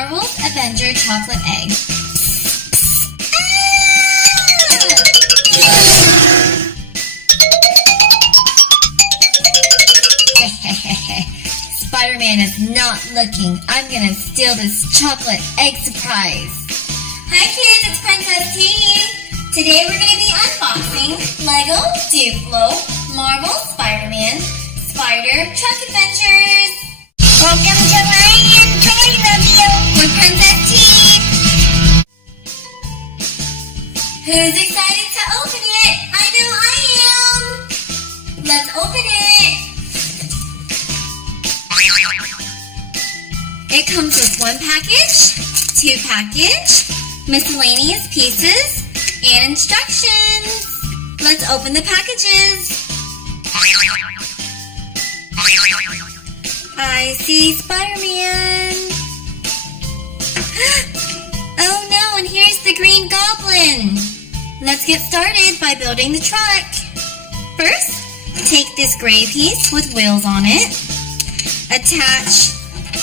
Marvel Avengers chocolate egg. Spider-Man is not looking. I'm gonna steal this chocolate egg surprise. Hi kids, it's Princess T. Today we're gonna be unboxing Lego Duplo Marvel Spider-Man Spider Truck Adventures. Welcome to Ryan ToysReview with Princess T. Who's excited to open it? I know I am. Let's open it. It comes with one package, two package, miscellaneous pieces, and instructions. Let's open the packages. I see Spider-Man. Oh no, and here's the Green Goblin. Let's get started by building the truck. First, take this gray piece with wheels on it. Attach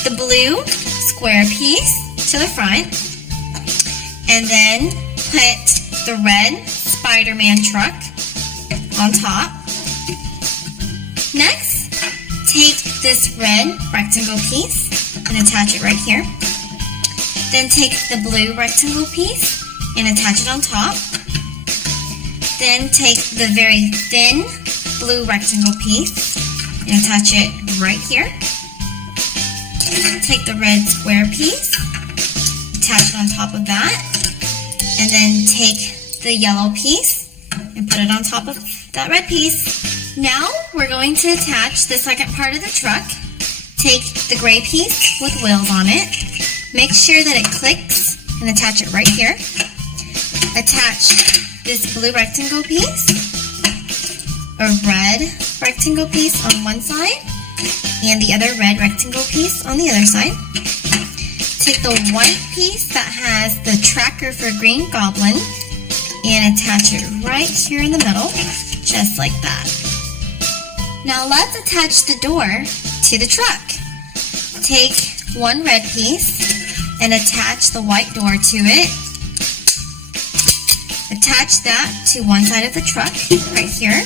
the blue square piece to the front. And then put the red Spider-Man truck on top. Next, take this red rectangle piece and attach it right here. Then take the blue rectangle piece and attach it on top. Then take the very thin blue rectangle piece and attach it right here. Take the red square piece, attach it on top of that, and then take the yellow piece and put it on top of that red piece. Now we're going to attach the second part of the truck. Take the gray piece with wheels on it. Make sure that it clicks and attach it right here. Attach this blue rectangle piece, a red rectangle piece on one side, and the other red rectangle piece on the other side. Take the white piece that has the tracker for Green Goblin and attach it right here in the middle, just like that. Now let's attach the door to the truck. Take one red piece and attach the white door to it. Attach that to one side of the truck, right here.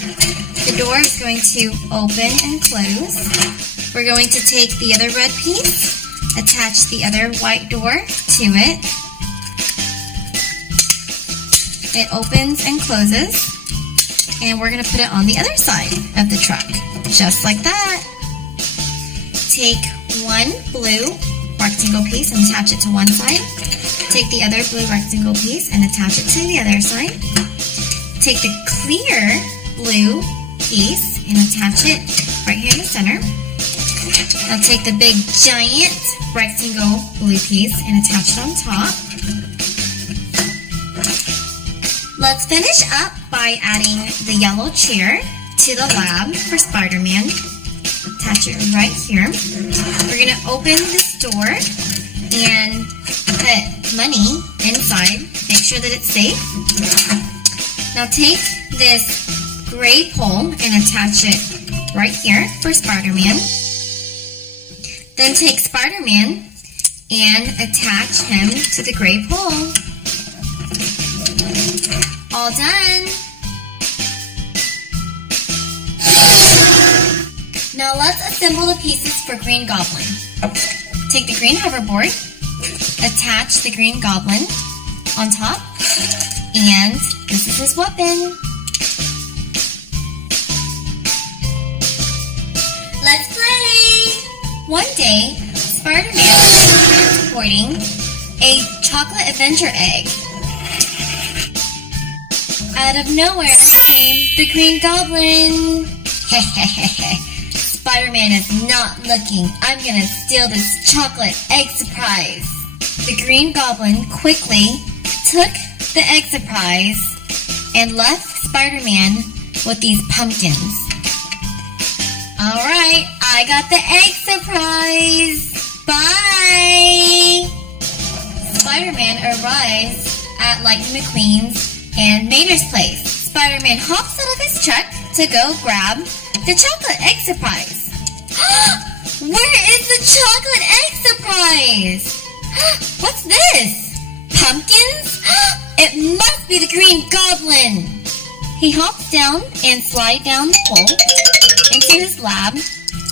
The door is going to open and close. We're going to take the other red piece, attach the other white door to it. It opens and closes. And we're going to put it on the other side of the truck, just like that. Take one blue rectangle piece and attach it to one side. Take the other blue rectangle piece and attach it to the other side. Take the clear blue piece and attach it right here in the center. Now take the big giant rectangle blue piece and attach it on top. Let's finish up by adding the yellow chair to the lab for Spider-Man. Attach it right here. We're going to open this door and put money inside. Make sure that it's safe. Now take this gray pole and attach it right here for Spider-Man. Then take Spider-Man and attach him to the gray pole. All done. Now let's assemble the pieces for Green Goblin. Take the green hoverboard, attach the Green Goblin on top, and this is his weapon. Let's play! One day, Spider-Man was transporting a chocolate adventure egg. Out of nowhere came the Green Goblin. Hehehehe. Spider-Man is not looking. I'm gonna steal this chocolate egg surprise. The Green Goblin quickly took the egg surprise and left Spider-Man with these pumpkins. Alright, I got the egg surprise. Bye! Spider-Man arrives at Lightning McQueen and Mater's place. Spider-Man hops out of his truck to go grab the chocolate egg surprise. Where is the chocolate egg surprise? What's this? Pumpkins? It must be the Green Goblin! He hops down and slides down the pole into his lab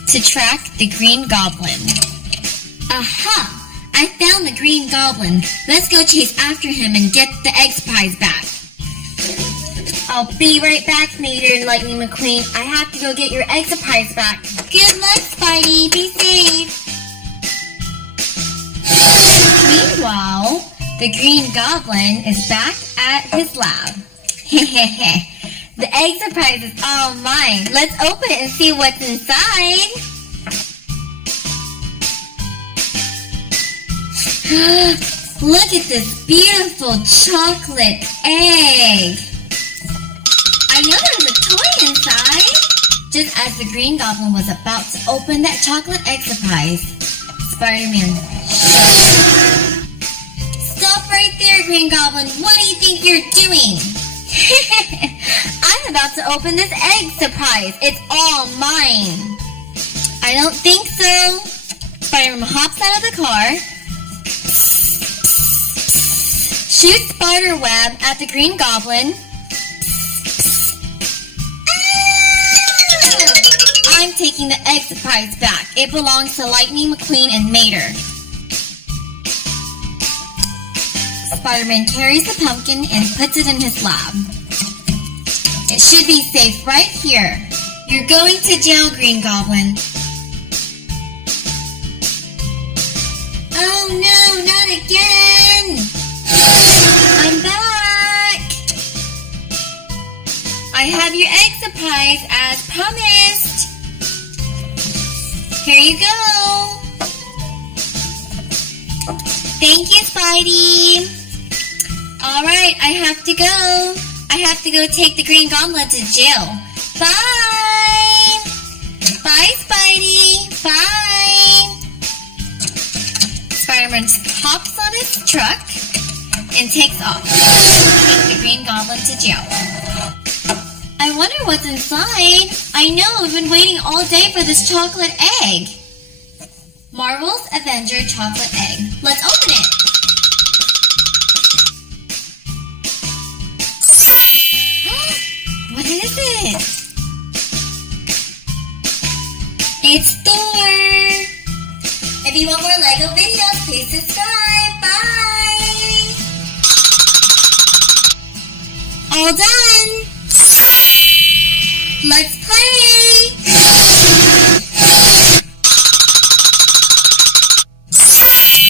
to track the Green Goblin. Aha! I found the Green Goblin. Let's go chase after him and get the egg supplies back. I'll be right back, Mater and Lightning McQueen. I have to go get your egg supplies back. Good luck, Spidey. Be safe. Meanwhile, the Green Goblin is back at his lab. Hehehe. The egg surprise is all mine. Let's open it and see what's inside. Look at this beautiful chocolate egg. I know there's a toy inside. Just as the Green Goblin was about to open that chocolate egg surprise, Spider-Man. Stop right there, Green Goblin. What do you think you're doing? I'm about to open this egg surprise. It's all mine. I don't think so. Spider-Man hops out of the car, shoots spider web at the Green Goblin. I'm taking the egg surprise back. It belongs to Lightning McQueen and Mater. Spider-Man carries the pumpkin and puts it in his lab. It should be safe right here. You're going to jail, Green Goblin. Oh no, not again! I'm back! I have your egg surprise as promised. Here you go. Thank you, Spidey. Alright, I have to go. I have to go take the Green Goblin to jail. Bye! Bye, Spidey! Bye! Spider-Man hops on his truck and takes off to take the Green Goblin to jail. I wonder what's inside. I know, we've been waiting all day for this chocolate egg. Marvel's Avengers chocolate egg. Let's open it. What is it? It's Thor. If you want more Lego videos, please subscribe. Bye. All done.